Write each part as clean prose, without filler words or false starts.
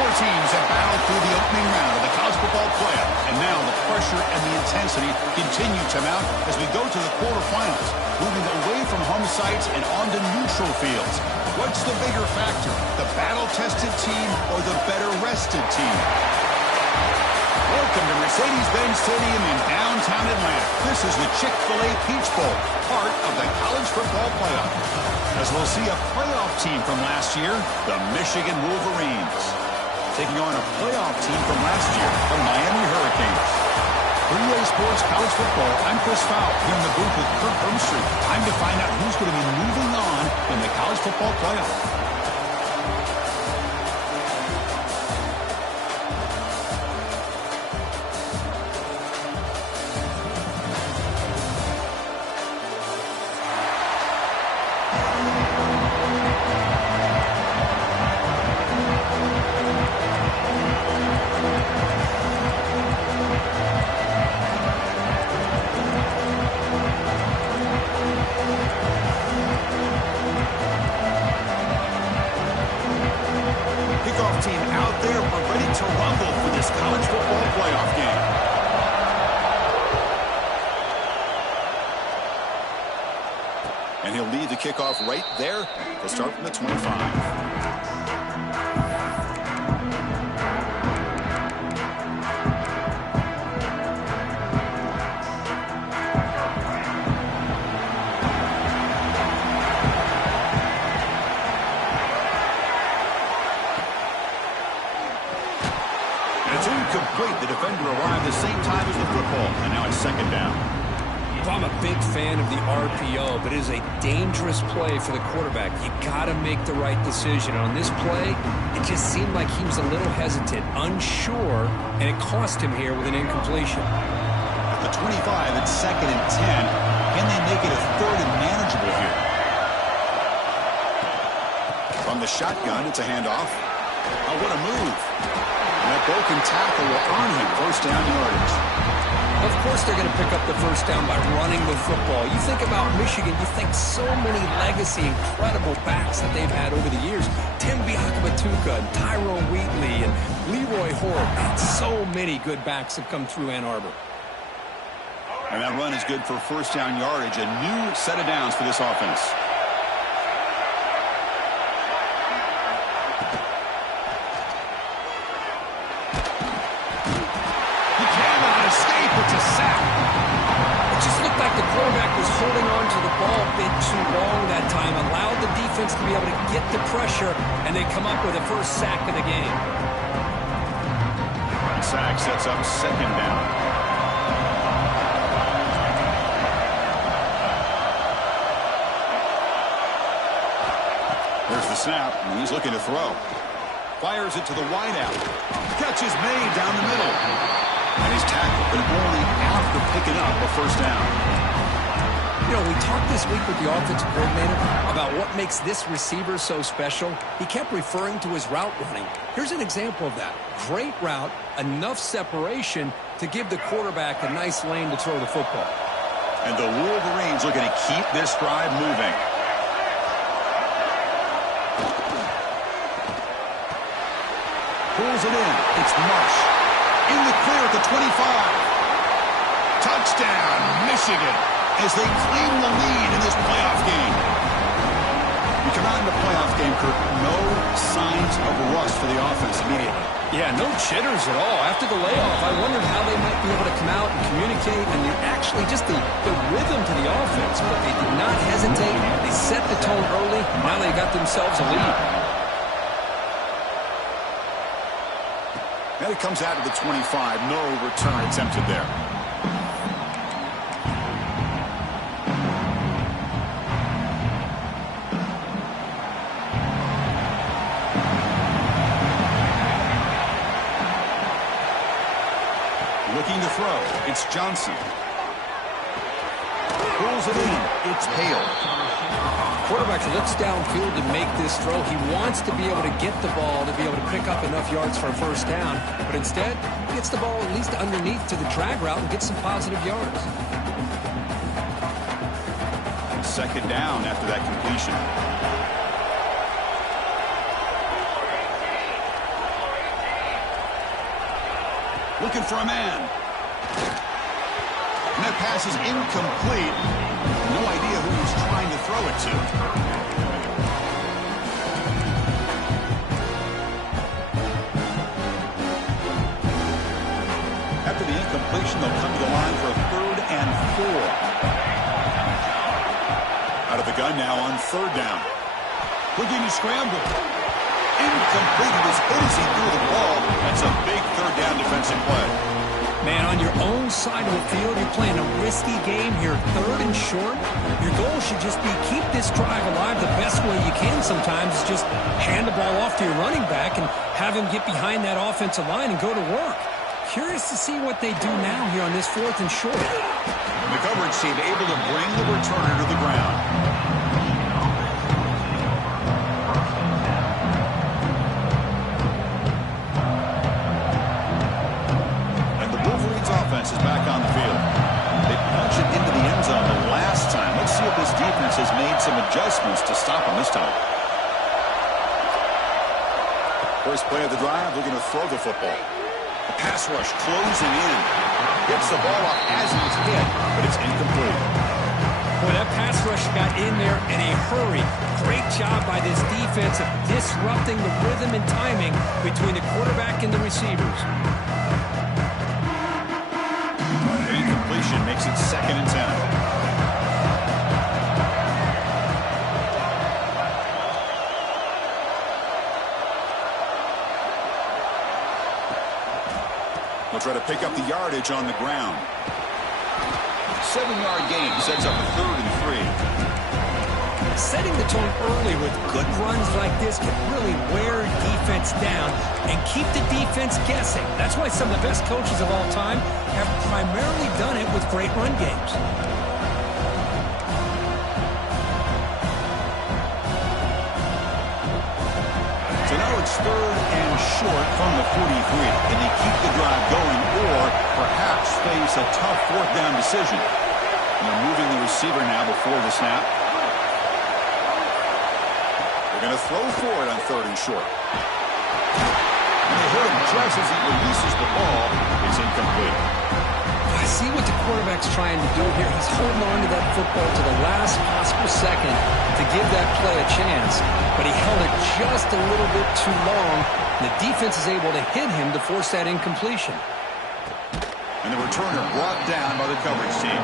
Four teams have battled through the opening round of the college football playoff, and now the pressure and the intensity continue to mount as we go to the quarterfinals, moving away from home sites and onto neutral fields. What's the bigger factor, the battle-tested team or the better-rested team? Welcome to Mercedes-Benz Stadium in downtown Atlanta. This is the Chick-fil-A Peach Bowl, part of the college football playoff. As we'll see a playoff team from last year, the Michigan Wolverines, taking on a playoff team from last year, the Miami Hurricanes. For EA Sports College Football, I'm Chris Fowl here in the booth with Kirk Hermstreet. Time to find out who's going to be moving on in the college football playoff. Team out there, we're ready to rumble for this college football playoff game. And he'll lead the kickoff right there. He'll start from the 25. Complete. The defender arrived the same time as the football, and now it's second down. I'm a big fan of the RPO, but it is a dangerous play for the quarterback. You got to make the right decision. On this play, it just seemed like he was a little hesitant, unsure, and it cost him here with an incompletion. At the 25, it's second and 10. Can they make it a third and manageable here? From the shotgun, it's a handoff. Oh, what a move. That broken tackle will earn him first down yardage. Of course they're going to pick up the first down by running the football. You think about Michigan, you think so many legacy, incredible backs that they've had over the years. Tim Biakabatuka and Tyrone Wheatley and Leroy Horde. And so many good backs have come through Ann Arbor. And that run is good for first down yardage. A new set of downs for this offense. It's a sack. It just looked like the quarterback was holding on to the ball a bit too long that time, allowed the defense to be able to get the pressure, and they come up with the first sack of the game. Sack sets up second down. There's the snap, and he's looking to throw. Fires it to the wideout. Catch is made down the middle. And he's tackled, but only after picking up a first down. You know, we talked this week with the offensive coordinator about what makes this receiver so special. He kept referring to his route running. Here's an example of that. Great route, enough separation to give the quarterback a nice lane to throw the football. And the Wolverines looking to keep this drive moving. Pulls it in. It's Marsh. In the clear at the 25. Touchdown, Michigan, as they claim the lead in this playoff game. You come out in the playoff game, Kirk, no signs of rust for the offense immediately. Yeah, no jitters at all. After the layoff, I wondered how they might be able to come out and communicate and actually just the rhythm to the offense. But they did not hesitate. They set the tone early. Now they got themselves a lead. And it comes out of the 25. No return attempted there. Looking to throw. It's Johnson. Pulls it in. It's Hale. Quarterback looks downfield to make this throw. He wants to be able to get the ball to be able to pick up enough yards for a first down. But instead, he gets the ball at least underneath to the drag route and gets some positive yards. Second down after that completion. Looking for a man. And that pass is incomplete. No idea who he's trying to throw it to. After the incompletion, they'll come to the line for a 3rd and 4. Out of the gun now on 3rd down. Looking to scramble. Incomplete. He was hit as he threw the ball. That's a big 3rd down defensive play. Man, on your own side of the field, you're playing a risky game here. 3rd and short. Your goal should just be keep this drive alive the best way you can sometimes is just hand the ball off to your running back and have him get behind that offensive line and go to work. Curious to see what they do now here on this 4th and short. And the coverage team able to bring the returner to the ground. Offense is back on the field. They punch it into the end zone the last time. Let's see if this defense has made some adjustments to stop them this time. First play of the drive, they're going to throw the football. The pass rush closing in. Gets the ball up as he's hit, but it's incomplete. Boy, that pass rush got in there in a hurry. Great job by this defense of disrupting the rhythm and timing between the quarterback and the receivers. Makes it 2nd and 10. They'll try to pick up the yardage on the ground. 7-yard gain sets up a 3rd and 3. Setting the tone early with good runs like this can really wear defense down and keep the defense guessing. That's why some of the best coaches of all time have primarily done it with great run games. So now it's 3rd and short from the 43. Can they keep the drive going or perhaps face a tough 4th down decision? And they're moving the receiver now before the snap. They're going to throw for it on 3rd and short. And they hit him just as he releases the ball. It's incomplete. I see what the quarterback's trying to do here. He's holding on to that football to the last possible second to give that play a chance. But he held it just a little bit too long. And the defense is able to hit him to force that incompletion. And the returner brought down by the coverage team.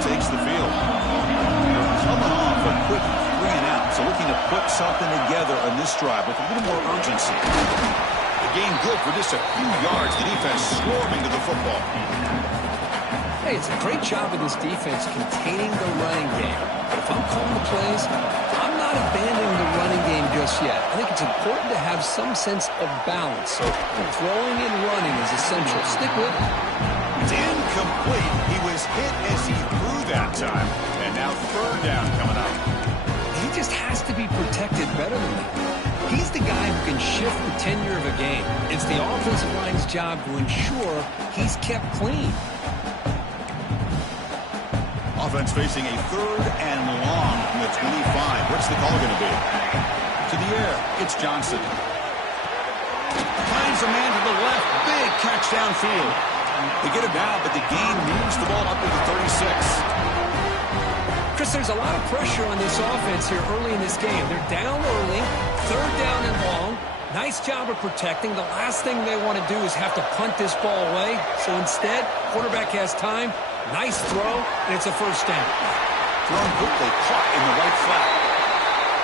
Takes the field. They're coming off a quick 3 and out, so looking to put something together on this drive with a little more urgency. The game good for just a few yards. The defense swarming to the football. Hey, it's a great job of this defense containing the running game. But if I'm calling the plays, I'm not abandoning the running game just yet. I think it's important to have some sense of balance. So throwing and running is essential. Stick with it. It's incomplete. He was hit as he threw that time. And now 3rd down coming up. He just has to be protected better than that. He's the guy who can shift the tenure of a game. It's the offensive line's job to ensure he's kept clean. Offense facing a 3rd and long from the 25. What's the call going to be? To the air. It's Johnson. Finds a man to the left. Big catch downfield. They get it down, but the gain moves the ball up to the 36. Chris, there's a lot of pressure on this offense here early in this game. They're down early, 3rd down and long. Nice job of protecting. The last thing they want to do is have to punt this ball away. So instead, quarterback has time. Nice throw, and it's a 1st down. Thrown quickly, caught in the right flat.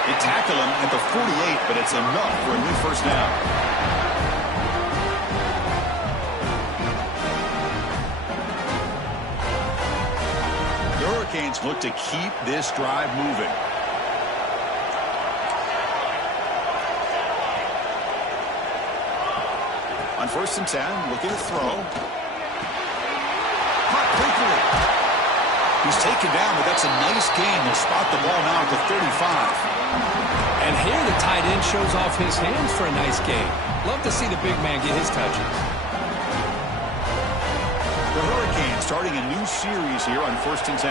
They tackle him at the 48, but it's enough for a new 1st down. Hurricanes look to keep this drive moving. On 1st and 10, looking to throw. Caught quickly. He's taken down, but that's a nice gain. They'll spot the ball now at the 35. And here the tight end shows off his hands for a nice gain. Love to see the big man get his touches. The Hurricanes starting a new series here on 1st and 10.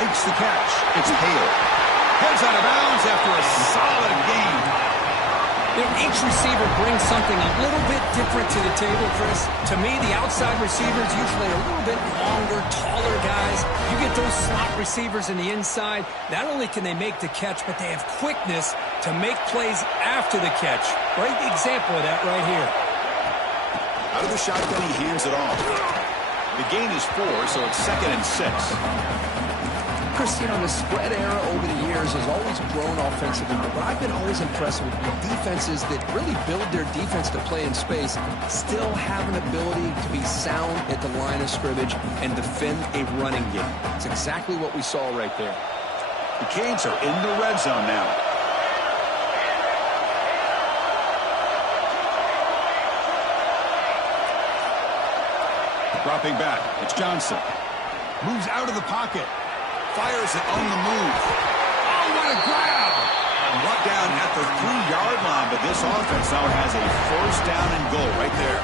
Makes the catch. It's Hale. Heads out of bounds after a solid gain. You know, each receiver brings something a little bit different to the table, Chris. To me, the outside receivers usually are a little bit longer, taller guys. You get those slot receivers in the inside, not only can they make the catch, but they have quickness to make plays after the catch. Great example of that right here. Out of the shotgun, he hands it off. The gain is 4, so it's 2nd and 6. Chris, you know, the spread era over the years has always grown offensively, but what I've been always impressed with defenses that really build their defense to play in space still have an ability to be sound at the line of scrimmage and defend a running game. It's exactly what we saw right there. The Canes are in the red zone now. Dropping back, it's Johnson. Moves out of the pocket. Fires it on the move. Oh, what a grab! Brought down at the 3-yard line, but this offense now has a 1st down and goal right there.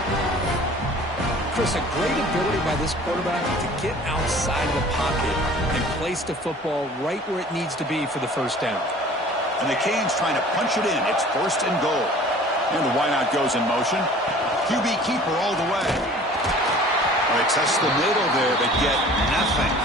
Chris, a great ability by this quarterback to get outside the pocket and place the football right where it needs to be for the 1st down. And the Canes trying to punch it in. It's 1st and goal. And the wideout goes in motion. QB keeper all the way. They test the middle there, but get nothing.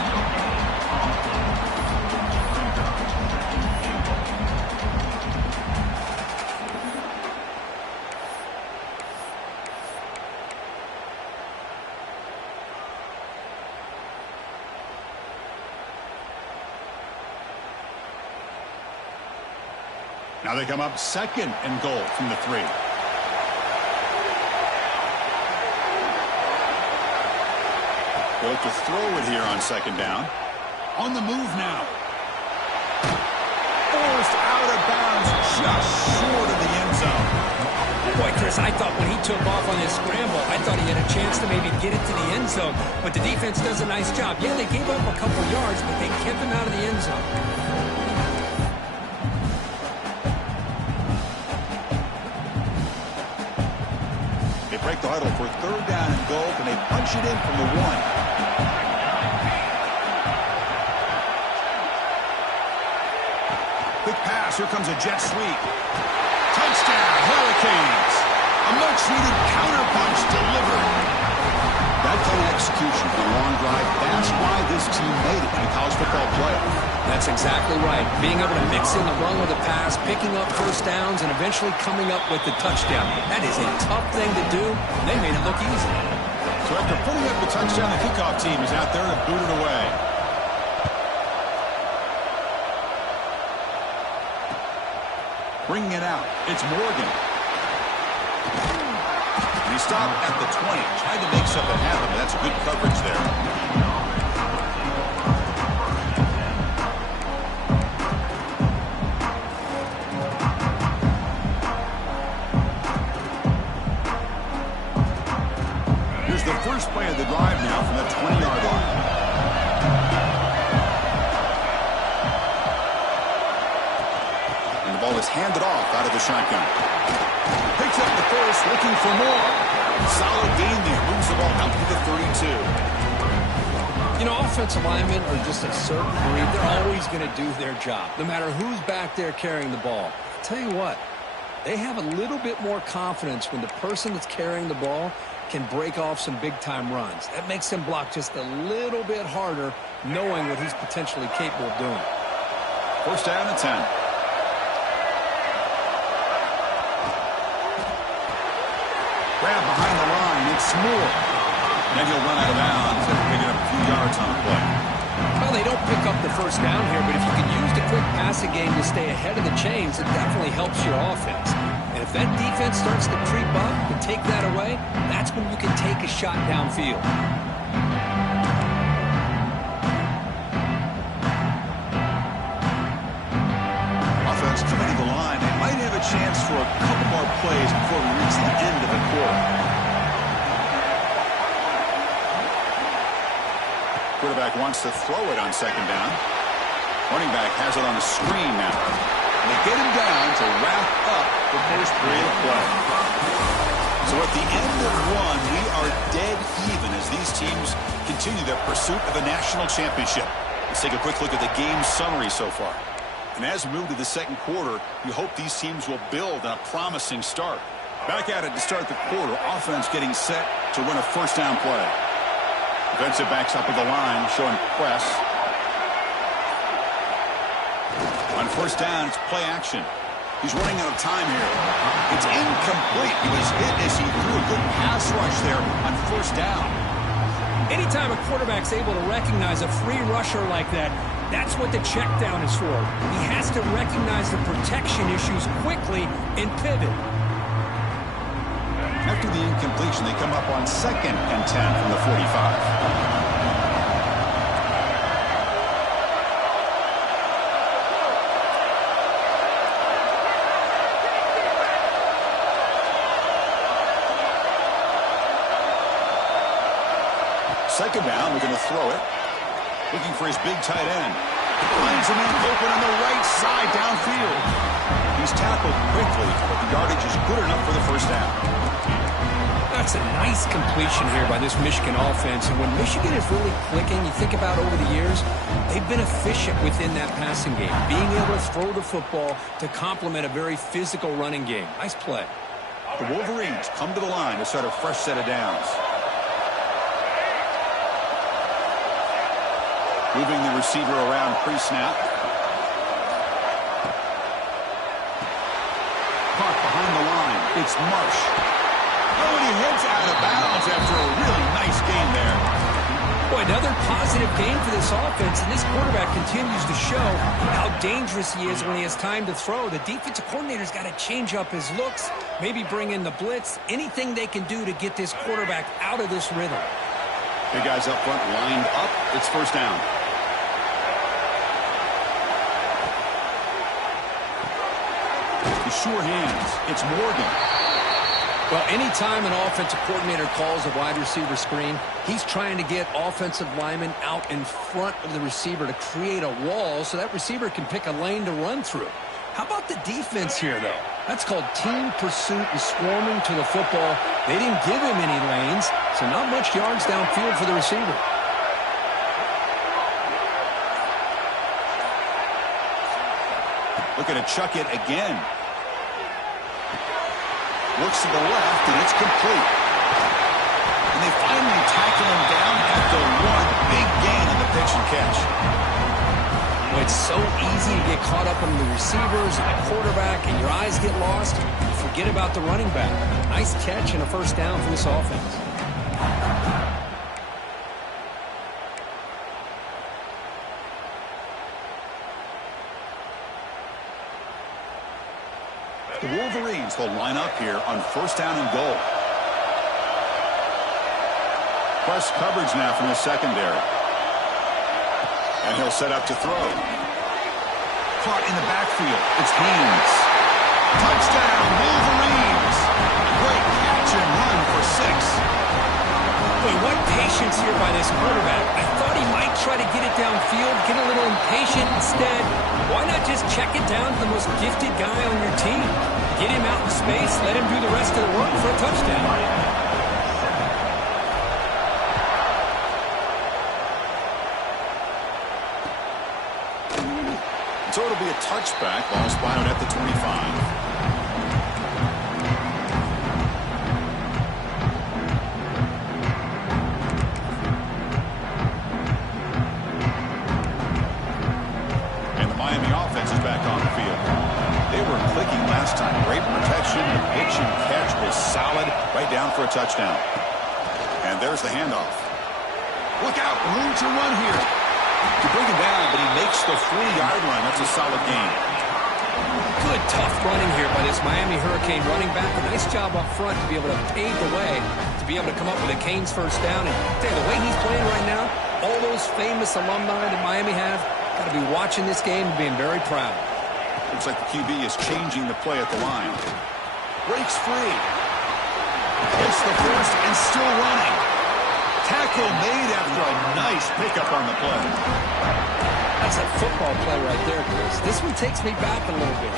Now they come up 2nd and goal from the 3. They look to throw it here on 2nd down. On the move now. Forced out of bounds just short of the end zone. Boy, Chris, I thought when he took off on his scramble, I thought he had a chance to maybe get it to the end zone. But the defense does a nice job. Yeah, they gave up a couple yards, but they kept him out of the end zone. Break the huddle for 3rd down and goal. Can they punch it in from the 1? Quick pass. Here comes a jet sweep. Touchdown, Hurricanes. A much-needed counterpunch delivered. That kind of execution for a long drive, that's why this team made it in the college football playoff. That's exactly right. Being able to mix in the run with the pass, picking up 1st downs, and eventually coming up with the touchdown. That is a tough thing to do, and they made it look easy. So after putting up the touchdown, the kickoff team is out there to boot it away. Bringing it out, it's Morgan. And he stopped at the 20, tried to make something happen, but that's good coverage there. First play of the drive now from the 20-yard line. And the ball is handed off out of the shotgun. Picks up the first, looking for more. Solid gain there. Moves the ball out to the 32. You know, offensive linemen are just a certain breed. They're always going to do their job, no matter who's back there carrying the ball. I'll tell you what, they have a little bit more confidence when the person that's carrying the ball can break off some big-time runs. That makes him block just a little bit harder, knowing what he's potentially capable of doing. 1st down and 10. Grab behind the line. It's Moore. Then he'll run out of bounds after picking up a few yards on the play. Well, they don't pick up the 1st down here, but if you can use the quick passing game to stay ahead of the chains, it definitely helps your offense. And if that defense starts to creep up and take that away, that's when you can take a shot downfield. Offense committing the line. They might have a chance for a couple more plays before we reach the end of the quarter. Quarterback wants to throw it on 2nd down. Running back has it on the screen now. And they get him down to wrap up the first period of play. So at the end of one, we are dead even as these teams continue their pursuit of a national championship. Let's take a quick look at the game summary so far. And as we move to the second quarter, we hope these teams will build on a promising start. Back at it to start the quarter, offense getting set to run a first down play. Defensive backs up at the line, showing press. On first down, it's play action. He's running out of time here. It's incomplete. He was hit as he threw a good pass rush there on first down. Anytime a quarterback's able to recognize a free rusher like that, that's what the check down is for. He has to recognize the protection issues quickly and pivot. After the incompletion, they come up on 2nd and 10 from the 45. Second down, we're going to throw it. Looking for his big tight end. Finds a man open on the right side downfield. He's tackled quickly, but the yardage is good enough for the first down. That's a nice completion here by this Michigan offense. And when Michigan is really clicking, you think about over the years, they've been efficient within that passing game, being able to throw the football to complement a very physical running game. Nice play. The Wolverines come to the line to start a fresh set of downs. Moving the receiver around pre-snap. Caught behind the line. It's Marsh. Oh, and he heads out of bounds after a really nice game there. Boy, another positive game for this offense, and this quarterback continues to show how dangerous he is when he has time to throw. The defensive coordinator's got to change up his looks, maybe bring in the blitz, anything they can do to get this quarterback out of this rhythm. Big guys up front lined up. It's first down. Sure hands. It's Morgan. Well, anytime an offensive coordinator calls a wide receiver screen, he's trying to get offensive linemen out in front of the receiver to create a wall so that receiver can pick a lane to run through. How about the defense here, though? That's called team pursuit and swarming to the football. They didn't give him any lanes, so not much yards downfield for the receiver. Looking to chuck it again. Looks to the left, and it's complete. And they finally tackle him down at the one. Big gain on the pitch and catch. Well, it's so easy to get caught up on the receivers and the quarterback, and your eyes get lost. You forget about the running back. Nice catch and a first down for this offense. The Wolverines will line up here on first down and goal. Press coverage now from the secondary. And he'll set up to throw. Caught in the backfield. It's Haynes. Touchdown, Wolverines. Great catch and run for 6. Boy, what patience here by this quarterback. I thought he might try to get it downfield, get a little impatient. Instead, why not just check it down to the most gifted guy on your team? Get him out in space, let him do the rest of the work for a touchdown. So it'll be a touchback. Ball spotted at the 25. For a touchdown. And there's the handoff. Look out, room to run here. To bring him down, but he makes the 40-yard line. That's a solid gain. Good, tough running here by this Miami Hurricane running back. A nice job up front to be able to pave the way, to be able to come up with a Canes first down. And tell you, the way he's playing right now, all those famous alumni that Miami have, got to be watching this game and being very proud. Looks like the QB is changing the play at the line. Breaks free. Gets the first and still running. Tackle made after a nice pickup on the play. That's That's a football play right there, Chris. This one takes me back a little bit.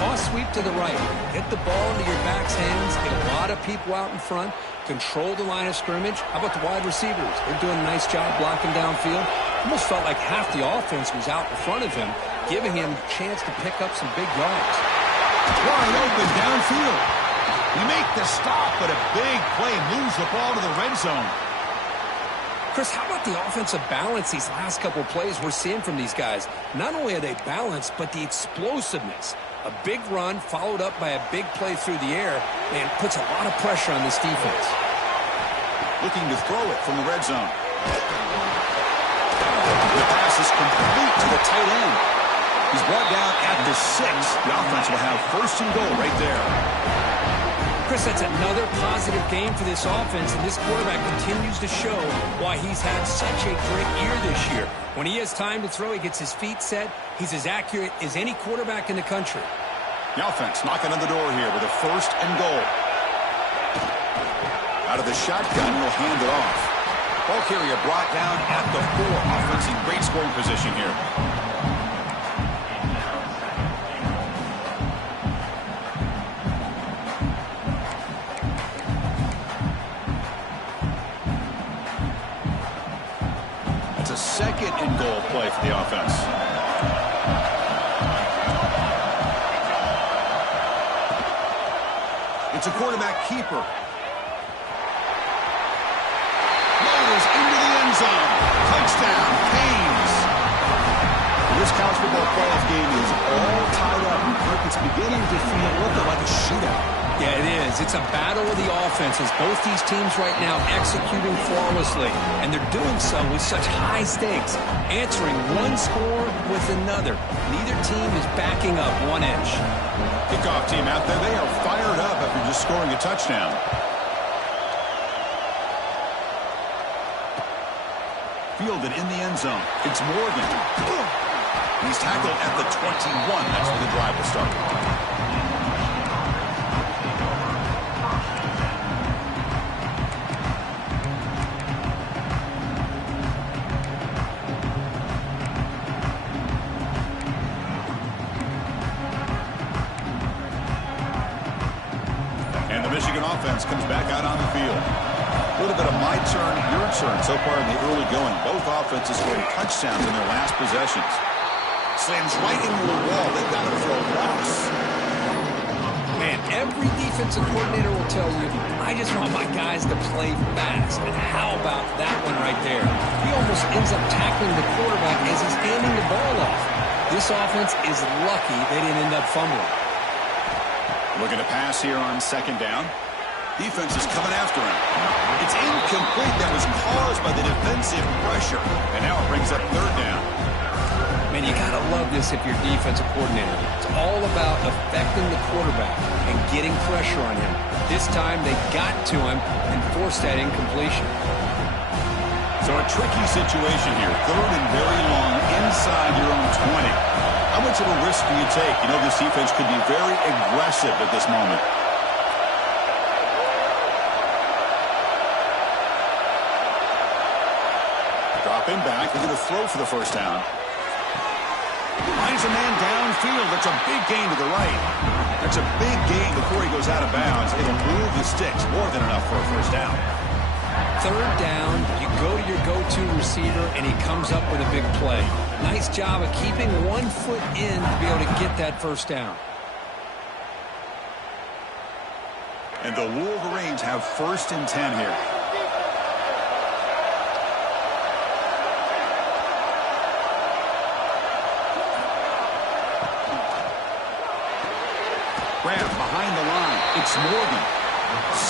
Toss sweep to the right. Get the ball into your back's hands. Get a lot of people out in front. Control the line of scrimmage. How about the wide receivers? They're doing a nice job blocking downfield. Almost felt like half the offense was out in front of him, giving him a chance to pick up some big yards. Wide open downfield. You make the stop, but a big play moves the ball to the red zone. Chris, how about the offensive balance these last couple of plays we're seeing from these guys? Not only are they balanced, but the explosiveness. A big run followed up by a big play through the air, and puts a lot of pressure on this defense. Looking to throw it from the red zone. The pass is complete to the tight end. He's brought down at the 6. The offense will have first and goal right there. Chris, that's another positive game for this offense, and this quarterback continues to show why he's had such a great year this year. When he has time to throw, he gets his feet set. He's as accurate as any quarterback in the country. The offense knocking on the door here with a first and goal. Out of the shotgun, he'll hand it off. Ball carrier brought down at the 4. Offense in great scoring position here. Second and goal play for the offense. It's a quarterback keeper. Motors into the end zone. Touchdown, Canes. This college football playoff game is all tied up. It's beginning to feel like a shootout. Yeah, it is. It's a battle of the offenses. Both these teams right now executing flawlessly, and they're doing so with such high stakes, answering one score with another. Neither team is backing up 1 inch. Kickoff team out there. They are fired up after just scoring a touchdown. Fielded in the end zone. It's Morgan. He's tackled at the 21. That's where the drive will start. Offense comes back out on the field. A little bit of my turn, your turn so far in the early going. Both offenses scoring touchdowns in their last possessions. Slams right into the wall. They've got to throw loss. Man, every defensive coordinator will tell you, I just want my guys to play fast. And how about that one right there? He almost ends up tackling the quarterback as he's handing the ball off. This offense is lucky they didn't end up fumbling. Looking to pass here on second down. Defense is coming after him. It's incomplete. That was caused by the defensive pressure. And now it brings up third down. Man, you got to love this if you're defensive coordinator. It's all about affecting the quarterback and getting pressure on him. This time they got to him and forced that incompletion. So a tricky situation here. Third and very long inside your own 20. How much of a risk do you take? You know this defense could be very aggressive at this moment. Dropping back, they're going to throw for the first down. Finds a man downfield. That's a big gain to the right. That's a big gain before he goes out of bounds. It'll move the sticks. More than enough for a first down. Third down, you go to your go-to receiver, and he comes up with a big play. Nice job of keeping 1 foot in to be able to get that first down. And the Wolverines have first and 10 here. Grab behind the line. It's Morgan.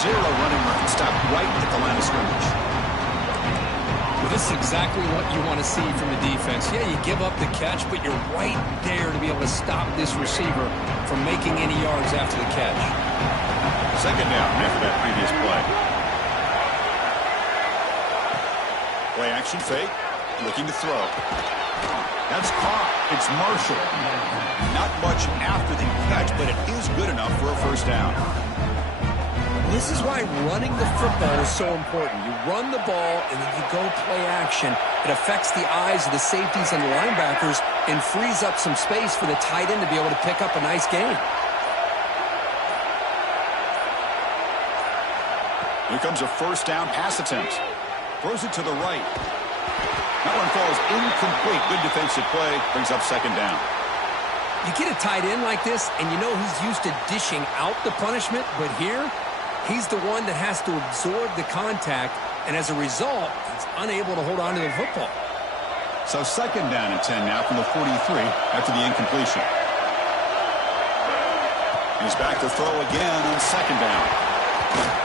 0 running room. Stopped right at the line of scrimmage. Well, this is exactly what you want to see from the defense. Yeah, you give up the catch, but you're right there to be able to stop this receiver from making any yards after the catch. Second down after that previous play. Play action fake. Looking to throw. That's caught. It's Marshall. Not much after the catch, but it is good enough for a first down. This is why running the football is so important. You run the ball, and then you go play action. It affects the eyes of the safeties and the linebackers and frees up some space for the tight end to be able to pick up a nice gain. Here comes a first down pass attempt. Throws it to the right. That one falls incomplete. Good defensive play. Brings up second down. You get a tight end like this, and you know he's used to dishing out the punishment, but here, he's the one that has to absorb the contact, and as a result, he's unable to hold on to the football. So second down and 10 now from the 43 after the incompletion. He's back to throw again on second down.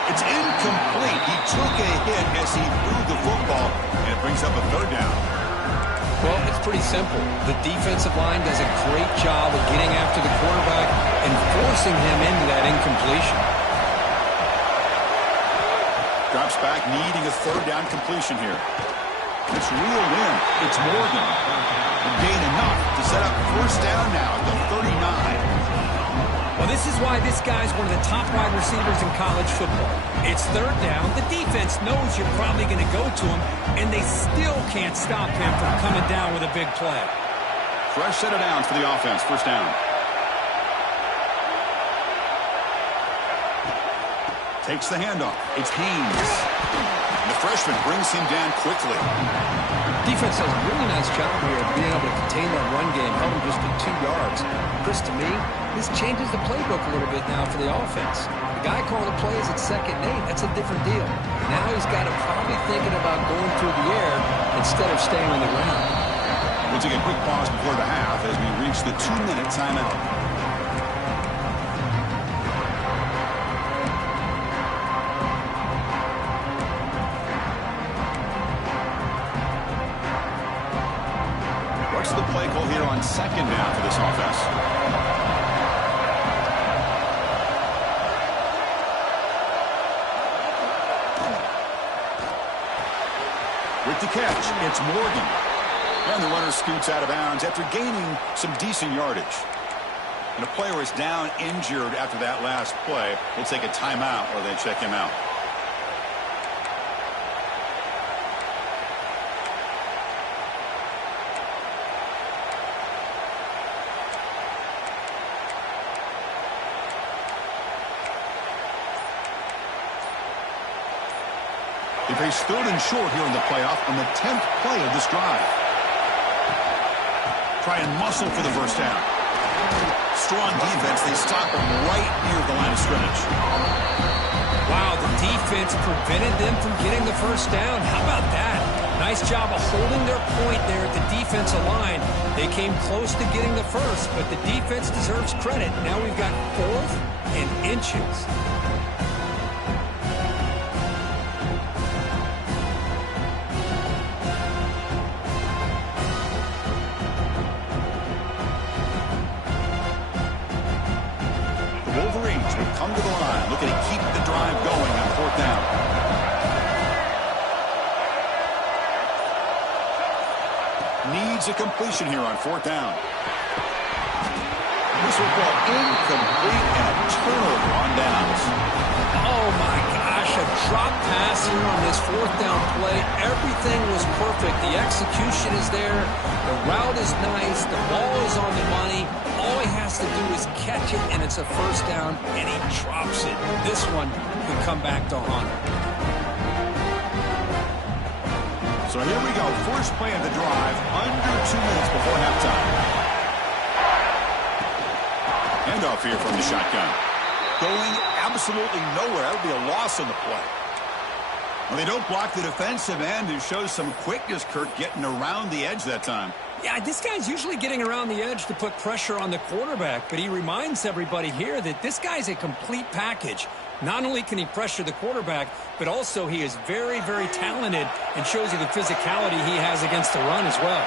It's incomplete. He took a hit as he threw the football, and it brings up a third down. Well, it's pretty simple. The defensive line does a great job of getting after the quarterback and forcing him into that incompletion. Drops back, needing a third down completion here. It's reeled in. It's Morgan. And gain enough to set up first down now at the 39. Well, this is why this guy's one of the top wide receivers in college football. It's third down. The defense knows you're probably going to go to him, and they still can't stop him from coming down with a big play. Fresh set of downs for the offense. First down. Takes the handoff. It's Haynes. The freshman brings him down quickly. Defense does a really nice job here of being able to contain that run game, held him just to 2 yards. Chris, to me, this changes the playbook a little bit now for the offense. The guy calling the plays at 2nd and 8, that's a different deal. Now he's got to probably thinking about going through the air instead of staying on the ground. We'll take a quick pause before the half as we reach the 2-minute timeout. What's the play call here on second down for this offense? With the catch, it's Morgan. And the runner scoots out of bounds after gaining some decent yardage. And a player is down injured after that last play. We'll take a timeout while they check him out. They face third and short here in the playoff on the 10th play of this drive. Try and muscle for the first down. Strong defense. They stop him right near the line of scrimmage. Wow, the defense prevented them from getting the first down. How about that? Nice job of holding their point there at the defensive line. They came close to getting the first, but the defense deserves credit. Now we've got 4th and inches. Come to the line, looking to keep the drive going on 4th down. Needs a completion here on 4th down. This will fall incomplete and a turnover on downs. Oh my gosh, a drop pass here on this 4th down play. Everything was perfect. The execution is there. The route is nice. The ball is on the money. All he has to do is catch it, and it's a first down, and he drops it. This one could come back to haunt him. So here we go. First play of the drive, under 2 minutes before halftime. Handoff here from the shotgun. Going absolutely nowhere. That would be a loss on the play. Well, they don't block the defensive end, who shows some quickness, Kirk, getting around the edge that time. Yeah, this guy's usually getting around the edge to put pressure on the quarterback, but he reminds everybody here that this guy's a complete package. Not only can he pressure the quarterback, but also he is very, very talented and shows you the physicality he has against the run as well.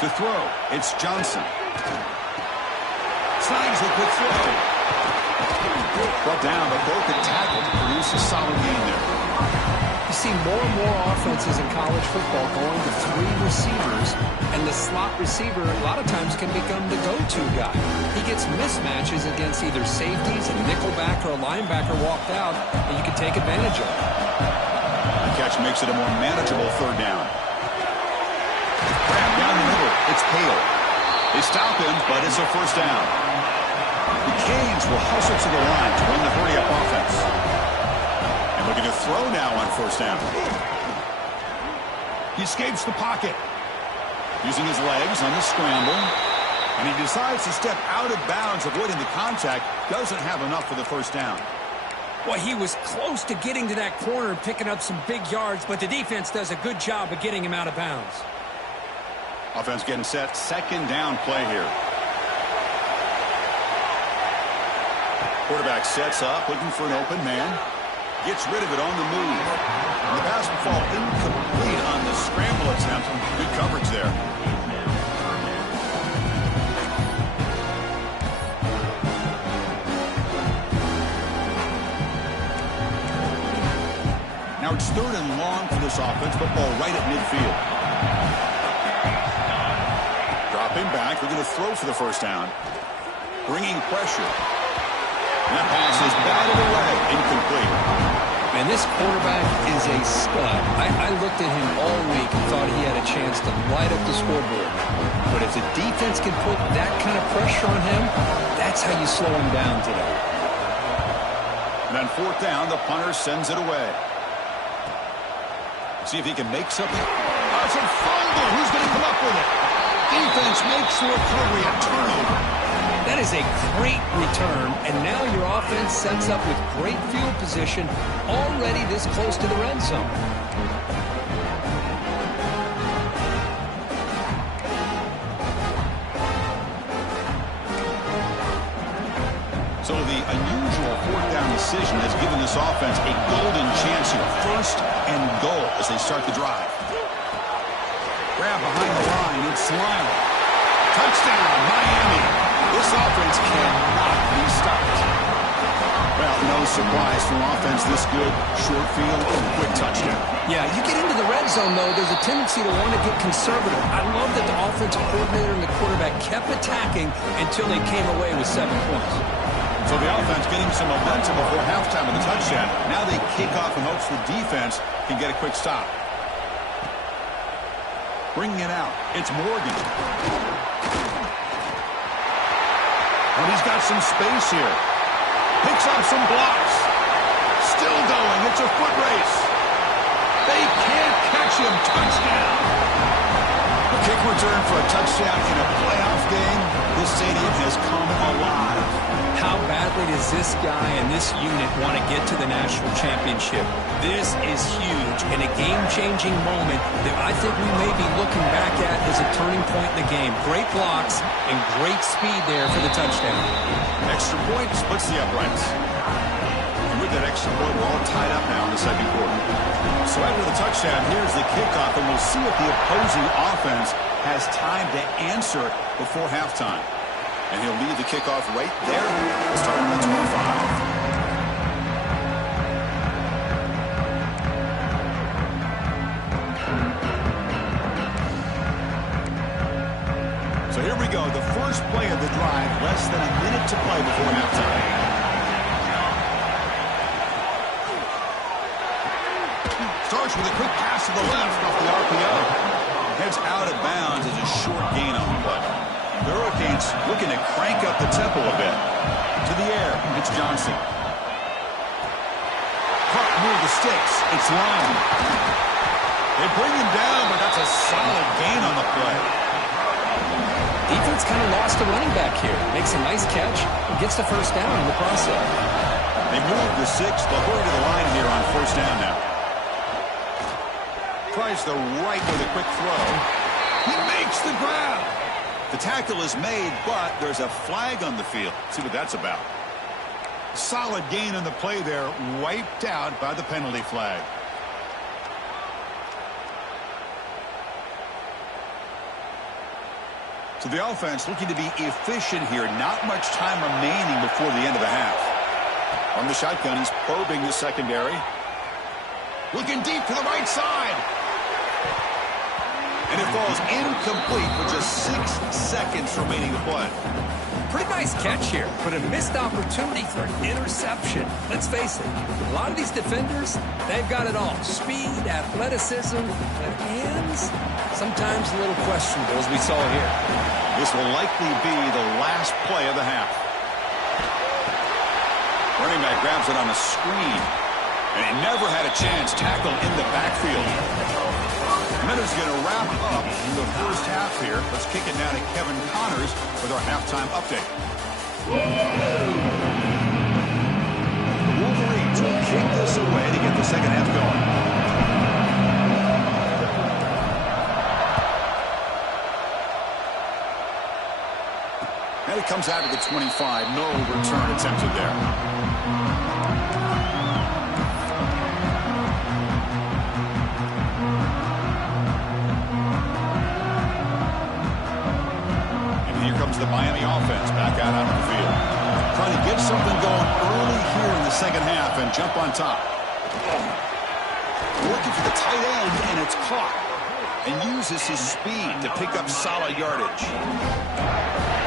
To throw, it's Johnson. Slides the quick throw. Brought down, but broke a tackle to produce a solid gain there. You see more and more offenses in college football going to 3 receivers, and the slot receiver a lot of times can become the go-to guy. He gets mismatches against either safeties, a nickelback, or a linebacker walked out, and you can take advantage of it. The catch makes it a more manageable 3rd down. Grab down the middle. It's Hale. They stop him, but it's a 1st down. The Canes will hustle to the line to run the hurry-up offense. And looking to throw now on 1st down. He escapes the pocket. Using his legs on the scramble. And he decides to step out of bounds, avoiding the contact. Doesn't have enough for the 1st down. Well, he was close to getting to that corner and picking up some big yards, but the defense does a good job of getting him out of bounds. Offense getting set. 2nd down play here. Quarterback sets up, looking for an open man. Gets rid of it on the move. And the pass will fall incomplete on the scramble attempt. Good coverage there. Now it's 3rd and long for this offense, but ball right at midfield. Dropping back, they're going to throw for the 1st down. Bringing pressure. And that pass is batted away, incomplete. And this quarterback is a stud. I looked at him all week and thought he had a chance to light up the scoreboard. But if the defense can put that kind of pressure on him, that's how you slow him down today. And on 4th down, the punter sends it away. See if he can make something. Oh, it's a fumble. Who's going to come up with it? Defense makes the recovery, a turnover. That is a great return, and now your offense sets up with great field position already this close to the red zone. So the unusual 4th down decision has given this offense a golden chance here. 1st and goal as they start the drive. Grab behind the line. It's Lyle. Touchdown, Miami. This offense cannot be stopped. Well, no surprise from offense this good. Short field, quick touchdown. Yeah, you get into the red zone, though, there's a tendency to want to get conservative. I love that the offensive coordinator and the quarterback kept attacking until they came away with 7 points. So the offense getting some momentum before halftime with the touchdown. Now they kick off in hopes the defense can get a quick stop. Bringing it out. It's Morgan. And he's got some space here. Picks up some blocks. Still going. It's a foot race. They can't catch him. Touchdown. A kick return for a touchdown in a playoff game. This stadium has come alive. How badly does this guy and this unit want to get to the national championship? This is huge and a game-changing moment that I think we may be looking back at as a turning point in the game. Great blocks and great speed there for the touchdown. Extra point splits the uprights. And with that extra point, we're all tied up now in the 2nd quarter. So after the touchdown, here's the kickoff, and we'll see if the opposing offense has time to answer before halftime. And he'll lead the kickoff right there. We'll start on the 25. So here we go. The first play of the drive. Less than a minute to play before halftime. Starts with a quick pass to the left off the RPO. Heads out of bounds as a short gain on the play. The Hurricanes looking to crank up the tempo a bit. To the air, it's Johnson. Caught near the sticks, it's Long. They bring him down, but that's a solid gain on the play. Defense kind of lost a running back here. Makes a nice catch and gets the 1st down in the process. They move the 6. They'll hurry to the line here on 1st down now. Tries the right with a quick throw. He makes the grab. The tackle is made, but there's a flag on the field. Let's see what that's about. Solid gain on the play there, wiped out by the penalty flag. So the offense looking to be efficient here. Not much time remaining before the end of the half. On the shotgun, he's probing the secondary. Looking deep to the right side. And it falls incomplete with just 6 seconds remaining to play. Pretty nice catch here, but a missed opportunity for an interception. Let's face it, a lot of these defenders, they've got it all. Speed, athleticism, but hands, sometimes a little questionable, as we saw here. This will likely be the last play of the half. Running back grabs it on the screen, and he never had a chance. Tackle in the backfield. Minutes going to wrap up the first half here. Let's kick it down to Kevin Connors with our halftime update. The Wolverines will kick this away to get the second half going. And it comes out of the 25. No return attempted there. The Miami offense back out onto the field. Trying to get something going early here in the second half and jump on top. Working for the tight end, and it's caught. And uses his speed to pick up solid yardage.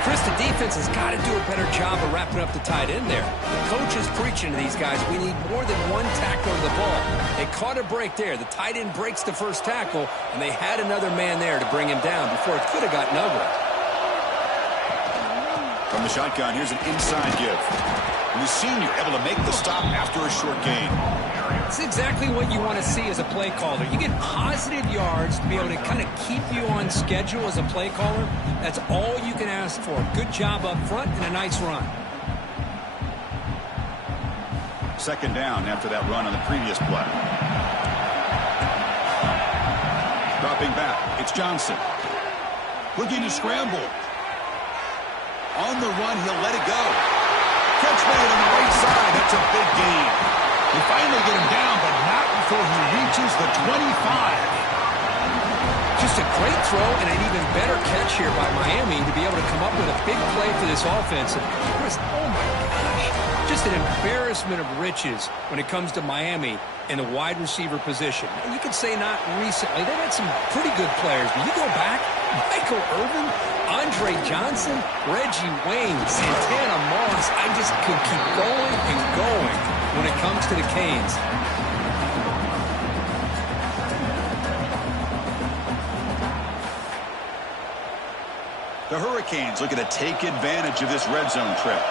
Chris, the defense has got to do a better job of wrapping up the tight end there. The coach is preaching to these guys, we need more than one tackle of the ball. They caught a break there. The tight end breaks the first tackle, and they had another man there to bring him down before it could have gotten ugly. From the shotgun, here's an inside give. And the senior able to make the stop after a short gain. It's exactly what you want to see as a play caller. You get positive yards to be able to kind of keep you on schedule as a play caller. That's all you can ask for. Good job up front and a nice run. Second down after that run on the previous play. Dropping back, it's Johnson. Looking to scramble. On the run, he'll let it go. Catch made on the right side. That's a big gain. They finally get him down, but not before he reaches the 25. Just a great throw and an even better catch here by Miami to be able to come up with a big play for this offense. Oh, my gosh. Just an embarrassment of riches when it comes to Miami in the wide receiver position. You could say not recently. They've had some pretty good players. But you go back, Michael Irvin, Andre Johnson, Reggie Wayne, Santana Moss. I just could keep going and going when it comes to the Canes. The Hurricanes looking to take advantage of this red zone trip.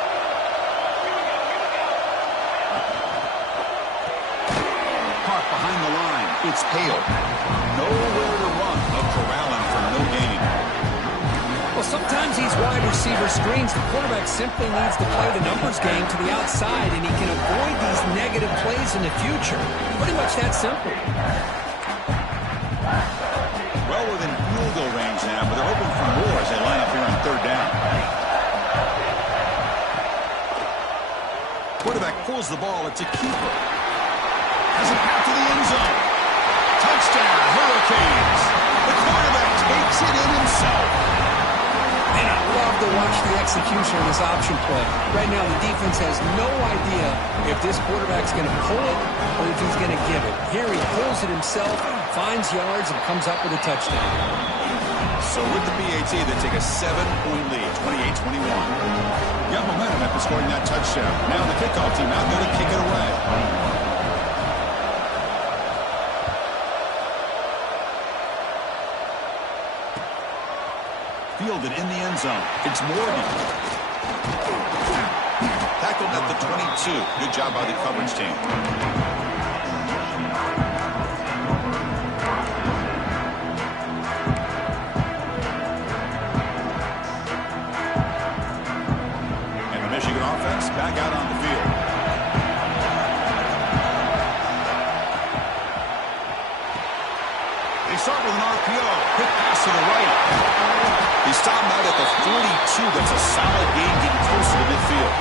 Park behind the line. It's Hale. Nowhere to run. A corralling for no gain. Well, sometimes these wide receiver screens, the quarterback simply needs to play the numbers game to the outside, and he can avoid these negative plays in the future. Pretty much that simple. Well within field goal range now, but they're hoping for more as they line up here on third down. Quarterback pulls the ball. It's a keeper. Has it back to the end zone. Touchdown, Hurricanes. The quarterback takes it in himself. And I love to watch the execution of this option play. Right now, the defense has no idea if this quarterback's going to pull it or if he's going to give it. Here he pulls it himself, finds yards, and comes up with a touchdown. So with the PAT, they take a 7-point lead, 28-21. Got momentum after scoring that touchdown. Now the kickoff team out there to kick it away. Fielded in the end zone. It's Morgan. Tackled at the 22. Good job by the coverage team. And the Michigan offense back out on the field. They start with an RPO. Quick pass to the right. He stopped out at the 42. That's a solid gain getting closer to midfield.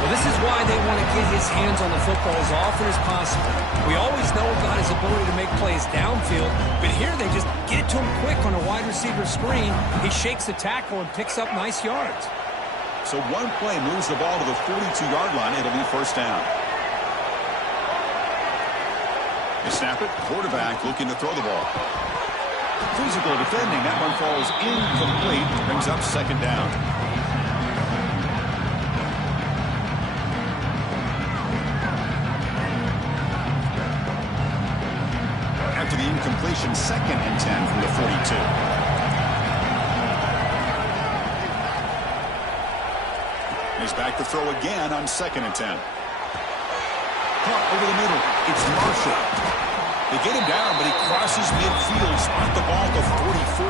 Well, this is why they want to get his hands on the football as often as possible. We always know about his ability to make plays downfield, but here they just get it to him quick on a wide receiver screen. He shakes the tackle and picks up nice yards. So one play moves the ball to the 42-yard line. It'll be first down. They snap it. Quarterback looking to throw the ball. Physical defending. That one falls incomplete. Brings up second down. After the incompletion, 2nd and 10 from the 42. He's back to throw again on 2nd and 10. Caught over the middle. It's Marshall. They get him down, but he crosses midfield, spot the ball to 44.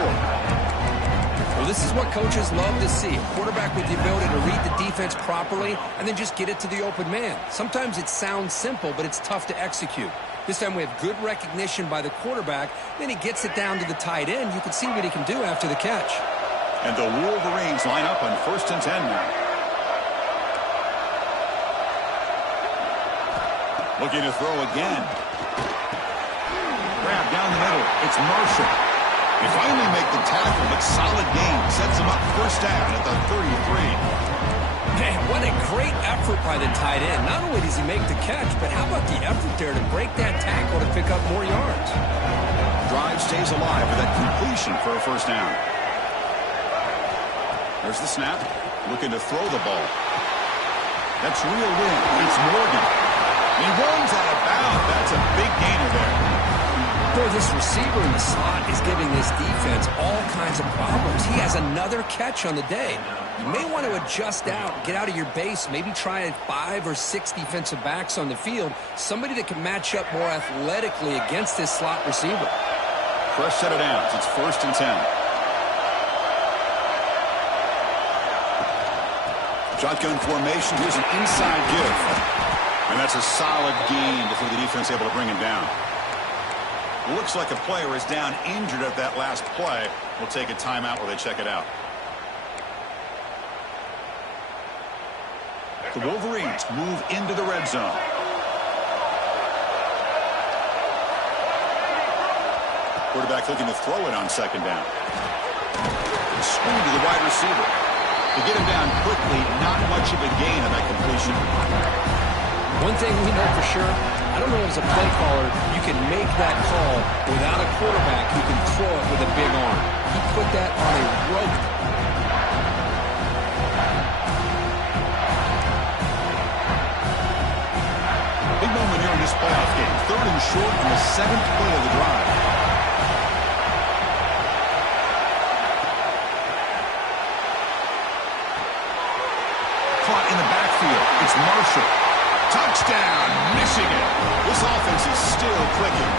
Well, this is what coaches love to see. A quarterback with the ability to read the defense properly and then just get it to the open man. Sometimes it sounds simple, but it's tough to execute. This time we have good recognition by the quarterback. Then he gets it down to the tight end. You can see what he can do after the catch. And the Wolverines line up on 1st and 10 now. Looking to throw again. Grab down the middle. It's Marshall. They finally make the tackle, but solid gain. Sets him up 1st down at the 33. Man, what a great effort by the tight end. Not only does he make the catch, but how about the effort there to break that tackle to pick up more yards? Drive stays alive with that completion for a 1st down. There's the snap. Looking to throw the ball. That's reeled in. It's Morgan. He runs out of bounds. That's a big gainer there. Boy, this receiver in the slot is giving this defense all kinds of problems. He has another catch on the day. You may want to adjust out, get out of your base, maybe try 5 or 6 defensive backs on the field, somebody that can match up more athletically against this slot receiver. Fresh set of downs. It's 1st and 10. Shotgun formation. Here's an inside give. And that's a solid gain before the defense able to bring him down. Looks like a player is down injured at that last play. We'll take a timeout while they check it out. The Wolverines move into the red zone. Quarterback looking to throw it on 2nd down. Screen to the wide receiver. To get him down quickly, not much of a gain on that completion. One thing we know for sure, I don't know as a play caller, you can make that call without a quarterback who can throw it with a big arm. He put that on a rope. Big moment here in this playoff game. 3rd and short on the 7th play of the drive. Caught in the backfield. It's Marshall. Touchdown, Michigan. This offense is still clicking.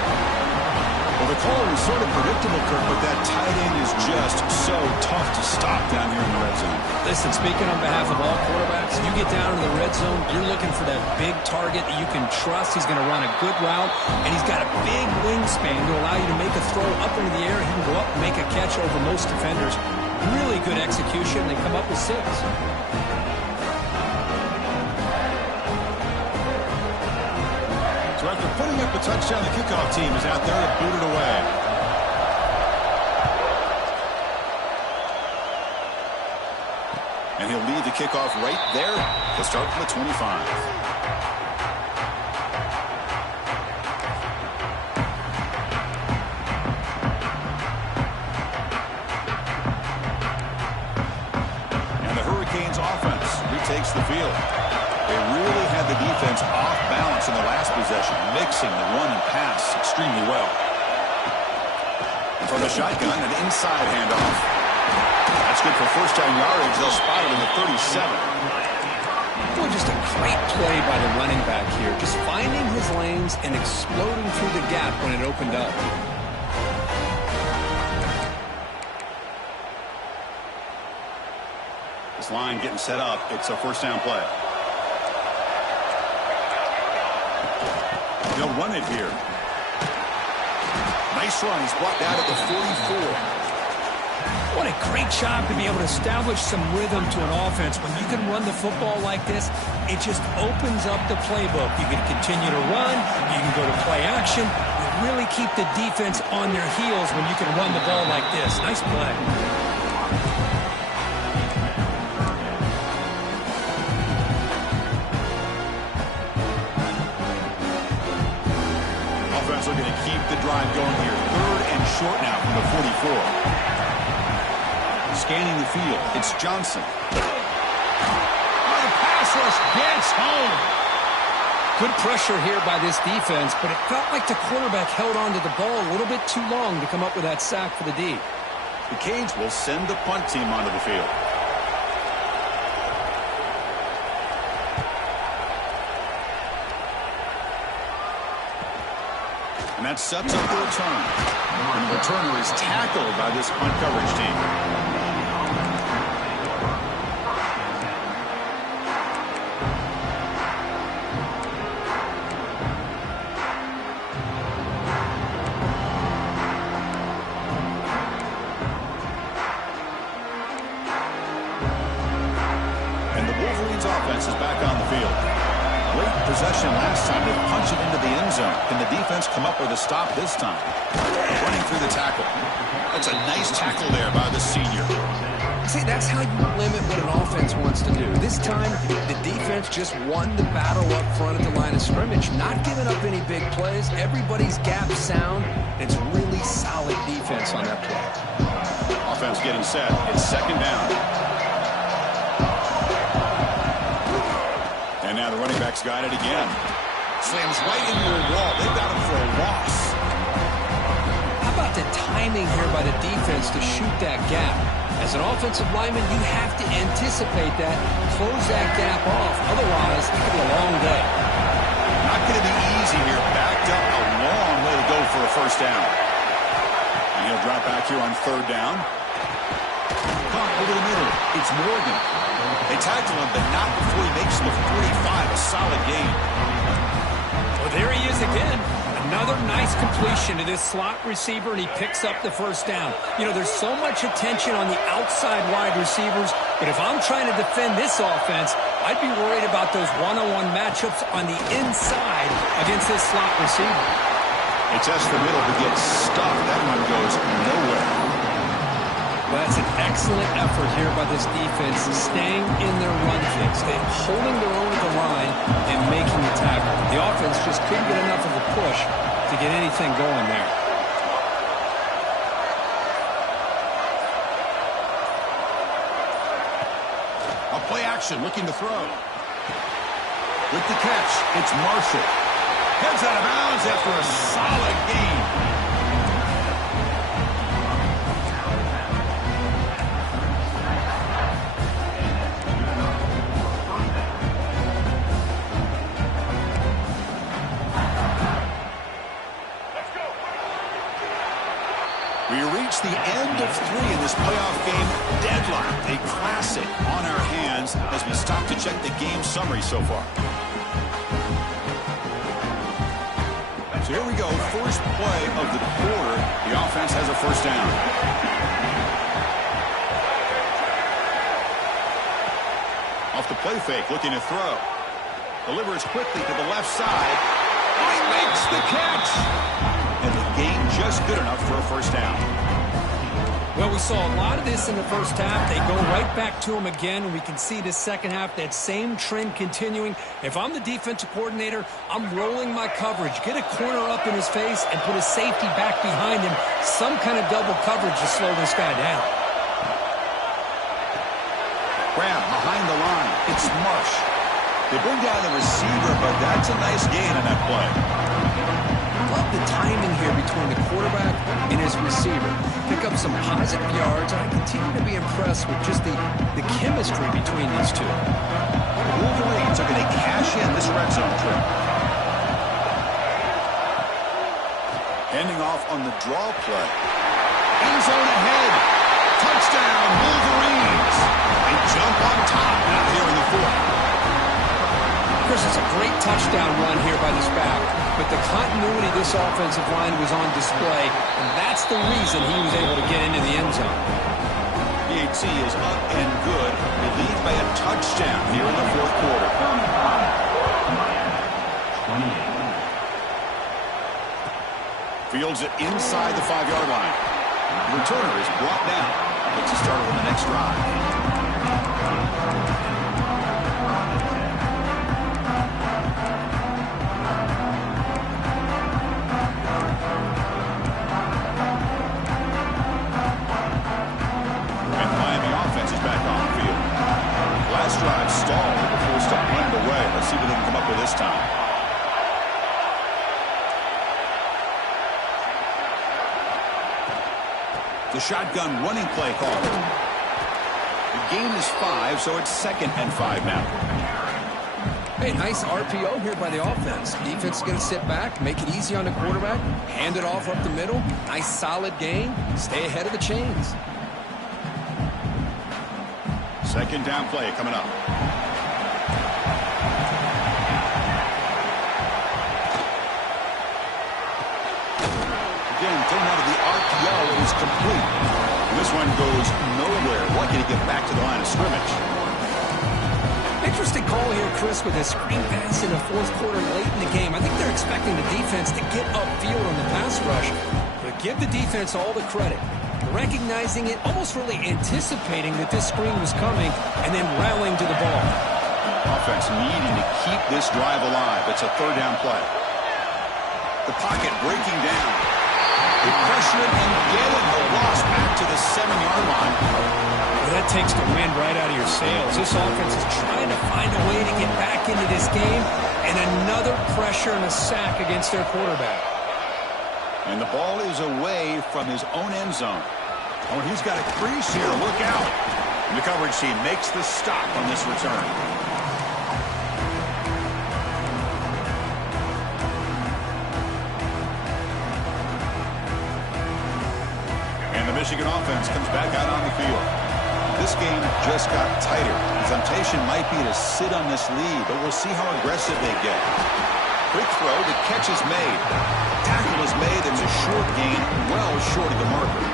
Well, the call was sort of predictable, Kirk, but that tight end is just so tough to stop down here in the red zone. Listen, speaking on behalf of all quarterbacks, you get down into the red zone, you're looking for that big target that you can trust. He's going to run a good route, and he's got a big wingspan to allow you to make a throw up into the air. He can go up and make a catch over most defenders. Really good execution. They come up with 6. After putting up a touchdown, the kickoff team is out there to boot it away. And he'll lead the kickoff right there to start from the 25. And the Hurricanes offense retakes the field. They really had the defense off balance in the last possession, mixing the run and pass extremely well. And from the shotgun, an inside handoff. That's good for 1st down yardage. They'll spot it in the 37. Boy, just a great play by the running back here. Just finding his lanes and exploding through the gap when it opened up. This line getting set up. It's a 1st down play. They'll run it here. Nice run. He's brought down at the 44. What a great job to be able to establish some rhythm to an offense. When you can run the football like this, it just opens up the playbook. You can continue to run. You can go to play action. You really keep the defense on their heels when you can run the ball like this. Nice play. going here. 3rd and short now from the 44. Scanning the field. It's Johnson. Oh, the pass rush gets home. Good pressure here by this defense, but it felt like the quarterback held on to the ball a little bit too long to come up with that sack for the D. The Canes will send the punt team onto the field. And that sets up the return. And the returner is tackled by this punt coverage team. Offense is back on the field. Great possession last time. They punch it into the end zone. Can the defense come up with a stop this time? Running through the tackle. That's a nice tackle there by the senior. See, that's how you limit what an offense wants to do. This time, the defense just won the battle up front at the line of scrimmage. Not giving up any big plays. Everybody's gap sound. It's really solid defense on that play. Offense getting set. It's 2nd down. And now the running back's got it again. Slams right into a wall. They've got him for a loss. How about the timing here by the defense to shoot that gap? As an offensive lineman, you have to anticipate that, close that gap off. Otherwise, it could be a long day. Not going to be easy here. Backed up a long way to go for a 1st down. And he'll drop back here on 3rd down. Caught over the middle. It's Morgan. They tackle him, but not before he makes the 45. A solid gain. Well, there he is again. Another nice completion to this slot receiver, and he picks up the 1st down. You know, there's so much attention on the outside wide receivers, but if I'm trying to defend this offense, I'd be worried about those one-on-one matchups on the inside against this slot receiver. They test the middle, but gets stuck. That one goes nowhere. Well, that's an excellent effort here by this defense, staying in their run fix. They're holding their own at the line and making the tackle. The offense just couldn't get enough of a push to get anything going there. A play action, looking to throw. With the catch, it's Marshall. Heads out of bounds after a solid gain. We reach the end of 3 in this playoff game. Deadlocked, a classic on our hands as we stop to check the game summary so far. So here we go, first play of the quarter. The offense has a 1st down. Off the play fake, looking to throw. Delivers quickly to the left side. Oh, he makes the catch! And the gain just good enough for a 1st down. Well, we saw a lot of this in the 1st half. They go right back to him again, and we can see this 2nd half, that same trend continuing. If I'm the defensive coordinator, I'm rolling my coverage. Get a corner up in his face and put a safety back behind him. Some kind of double coverage to slow this guy down. Grab behind the line. It's Marsh. They bring down the receiver, but that's a nice gain on that play. Love the timing here between the quarterback and his receiver. Pick up some positive yards, and I continue to be impressed with just the chemistry between these two. The Wolverines are going to cash in this red zone trip. Handing off on the draw play. End zone ahead. Touchdown, Wolverines. They jump on top now here in the 4th. Chris, it's a great touchdown run here by this back, but the continuity of this offensive line was on display, and that's the reason he was able to get into the end zone. BAT is up and good, relieved by a touchdown here in the 4th quarter. Fields it inside the 5-yard line. The returner is brought down. Gets a start on the next drive. The shotgun running play call. The gain is 5, so it's 2nd and 5 now. Hey, nice RPO here by the offense. Defense is going to sit back, make it easy on the quarterback, hand it off up the middle. Nice solid gain. Stay ahead of the chains. 2nd down play coming up. Again, thrown out of the RPO is complete. And this one goes nowhere. Lucky to get back to the line of scrimmage. Interesting call here, Chris, with a screen pass in the 4th quarter late in the game. I think they're expecting the defense to get upfield on the pass rush. But give the defense all the credit. Recognizing it, almost really anticipating that this screen was coming, and then rallying to the ball. Offense needing to keep this drive alive. It's a 3rd down play. The pocket breaking down. They pressure it and get it. The loss back to the 7-yard line. Well, that takes the wind right out of your sails. This offense is trying to find a way to get back into this game, and another pressure and a sack against their quarterback. And the ball is away from his own end zone. Oh, and he's got a crease here. Look out. And the coverage team makes the stop on this return. And the Michigan offense comes back out on the field. This game just got tighter. The temptation might be to sit on this lead, but we'll see how aggressive they get. Quick throw, the catch is made. Tackle is made, it's a short gain, well short of the marker.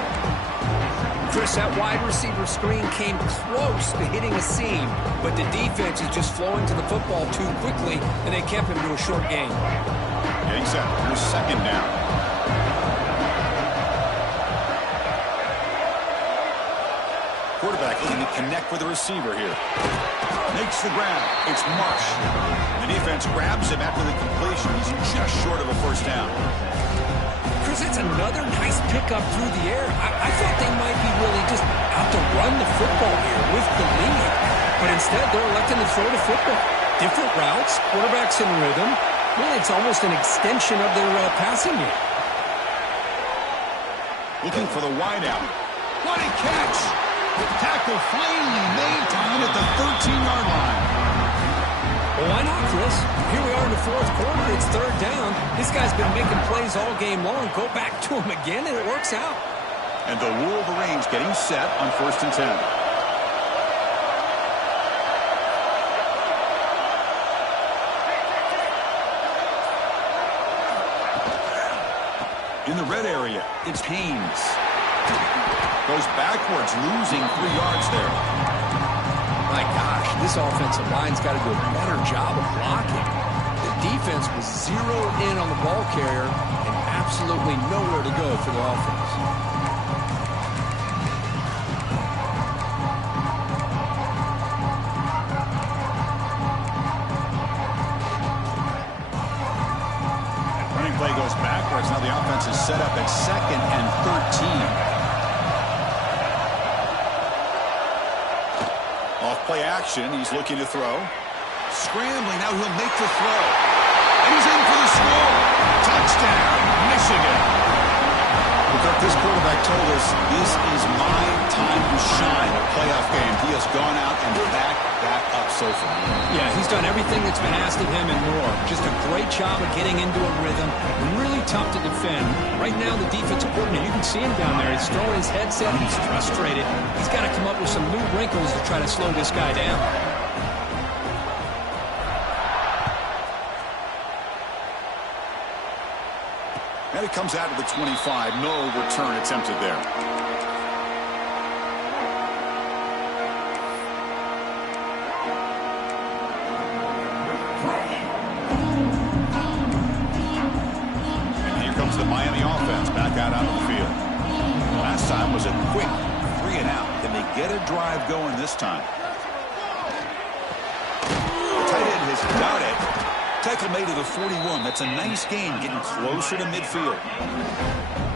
Chris, that wide receiver screen came close to hitting a seam, but the defense is just flowing to the football too quickly, and they kept him to a short gain. Getting set, here's 2nd down. Quarterback looking to connect with the receiver here. Makes the grab. It's Marsh. The defense grabs him after the completion. He's just short of a 1st down. Chris, it's another nice pickup through the air. I thought they might be really just out to run the football here with the lead. But instead, they're electing to throw the football. Different routes, quarterbacks in rhythm. Really, it's almost an extension of their passing game. Looking for the wideout. What a catch! The tackle finally made time at the 13-yard line. Well, why not, Chris? Here we are in the 4th quarter. It's 3rd down. This guy's been making plays all game long. Go back to him again, and it works out. And the Wolverines getting set on 1st and 10. In the red area, it's Haynes. Goes backwards, losing 3 yards there. My gosh, this offensive line's got to do a better job of blocking. The defense was zeroed in on the ball carrier and absolutely nowhere to go for the offense. Running play goes backwards. Now the offense is set up at 2nd and 13. Off-play action, he's looking to throw. Scrambling, now he'll make the throw. And he's in for the score. Touchdown, Michigan. Look, this quarterback told us this is my time to shine. A playoff game. He has gone out and backed that up so far. Yeah, he's done everything that's been asked of him and more. Just a great job of getting into a rhythm. Really tough to defend. Right now, the defensive coordinator, you can see him down there. He's throwing his headset. He's frustrated. He's got to come up with some new wrinkles to try to slow this guy down. And it comes out to the 25. No return attempted there. And here comes the Miami offense back out onto the field. Last time was a quick 3 and out. Can they get a drive going this time? The tight end has got it. Tackle made to the 41. That's a nice gain, getting closer to midfield.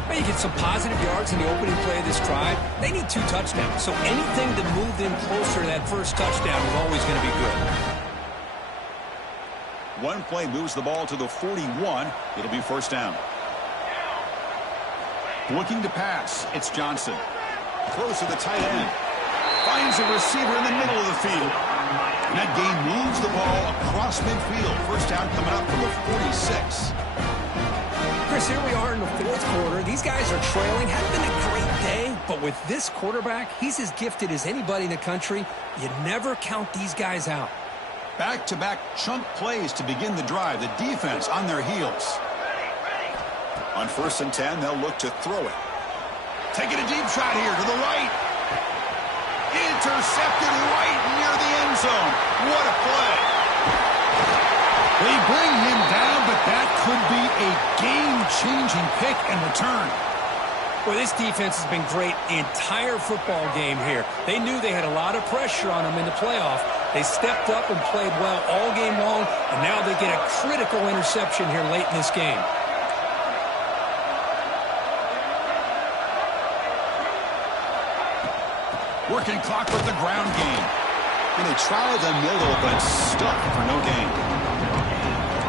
Well, you get some positive yards in the opening play of this drive. They need 2 touchdowns, so anything to move them closer to that first touchdown is always going to be good. One play moves the ball to the 41. It'll be 1st down. Looking to pass, it's Johnson. Throws to the tight end. Finds a receiver in the middle of the field. And that game moves the ball across midfield. First down coming up from the 46. Chris, here we are in the fourth quarter. These guys are trailing. Hadn't been a great day, but with this quarterback, he's as gifted as anybody in the country. You never count these guys out. Back-to-back chunk plays to begin the drive. The defense on their heels. On 1st and 10, they'll look to throw it. Taking a deep shot here to the right. Intercepted right near the end zone. What a play. They bring him down, but that could be a game-changing pick and return. Well, this defense has been great the entire football game here. They knew they had a lot of pressure on them in the playoff. They stepped up and played well all game long, and now they get a critical interception here late in this game. Working clock with the ground game. And they try the middle, but stuck for no gain.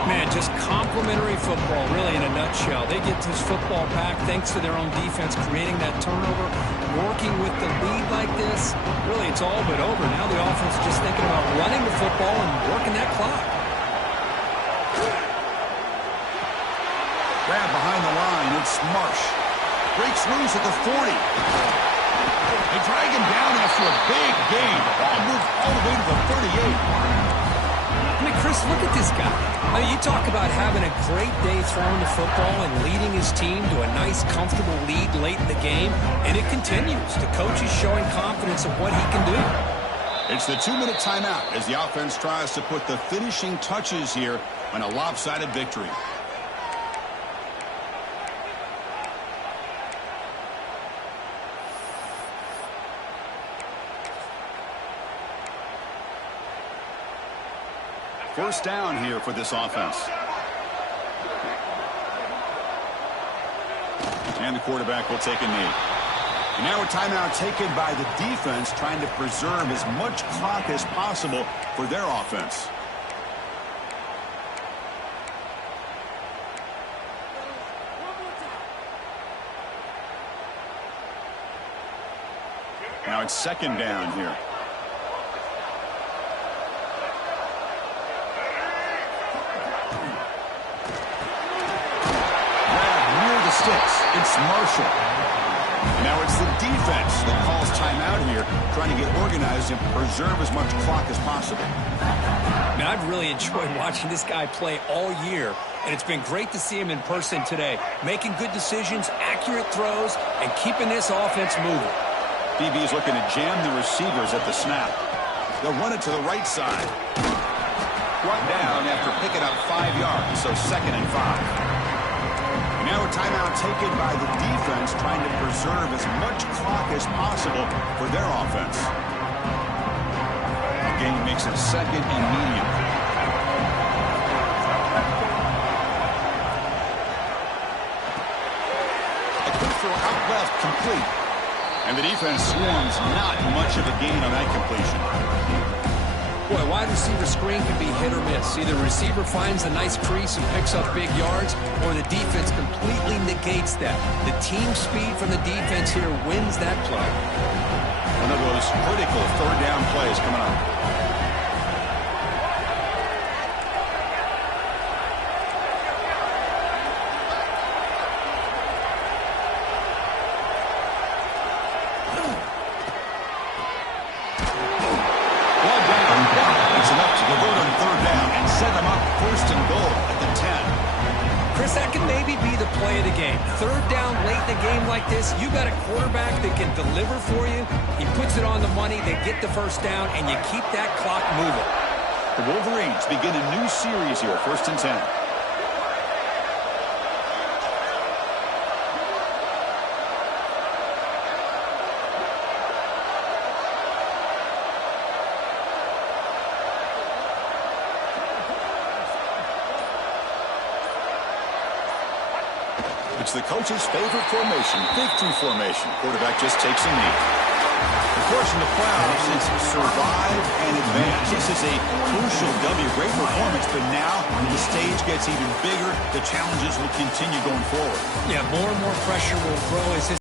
Man, just complimentary football, really, in a nutshell. They get this football back thanks to their own defense, creating that turnover, working with the lead like this. Really, it's all but over. Now the offense is just thinking about running the football and working that clock. Grab behind the line. It's Marsh. Breaks loose at the 40. They drag him down after a big gain. The ball moved all the way to the 38. I mean, Chris, look at this guy. I mean, you talk about having a great day throwing the football and leading his team to a nice, comfortable lead late in the game, and it continues. The coach is showing confidence of what he can do. It's the 2-minute timeout as the offense tries to put the finishing touches here on a lopsided victory. First down here for this offense. And the quarterback will take a knee. And now a timeout taken by the defense, trying to preserve as much clock as possible for their offense. Now it's second down here. It's Marshall. And now it's the defense that calls timeout here, trying to get organized and preserve as much clock as possible. Man, I've really enjoyed watching this guy play all year, and it's been great to see him in person today, making good decisions, accurate throws, and keeping this offense moving. BB is looking to jam the receivers at the snap. They'll run it to the right side. Brought down after picking up 5 yards, so 2nd and 5. Now a timeout taken by the defense, trying to preserve as much clock as possible for their offense. The game makes it 2nd and medium. A quick throw out left, complete. And the defense swarms not much of a gain on that completion. Boy, wide receiver screen can be hit or miss. Either the receiver finds a nice crease and picks up big yards, or the defense completely negates that. The team speed from the defense here wins that play. One of those critical third down plays coming up. Third down late in a game like this, you got a quarterback that can deliver for you. He puts it on the money, they get the first down, and you keep that clock moving. The Wolverines begin a new series here, 1st and 10. It's the coach's favorite formation, victory formation. Quarterback just takes a knee. Of course, in the playoffs, it's survive and advance. This is a crucial W. Great performance, but now the stage gets even bigger. The challenges will continue going forward. Yeah, more and more pressure will grow as his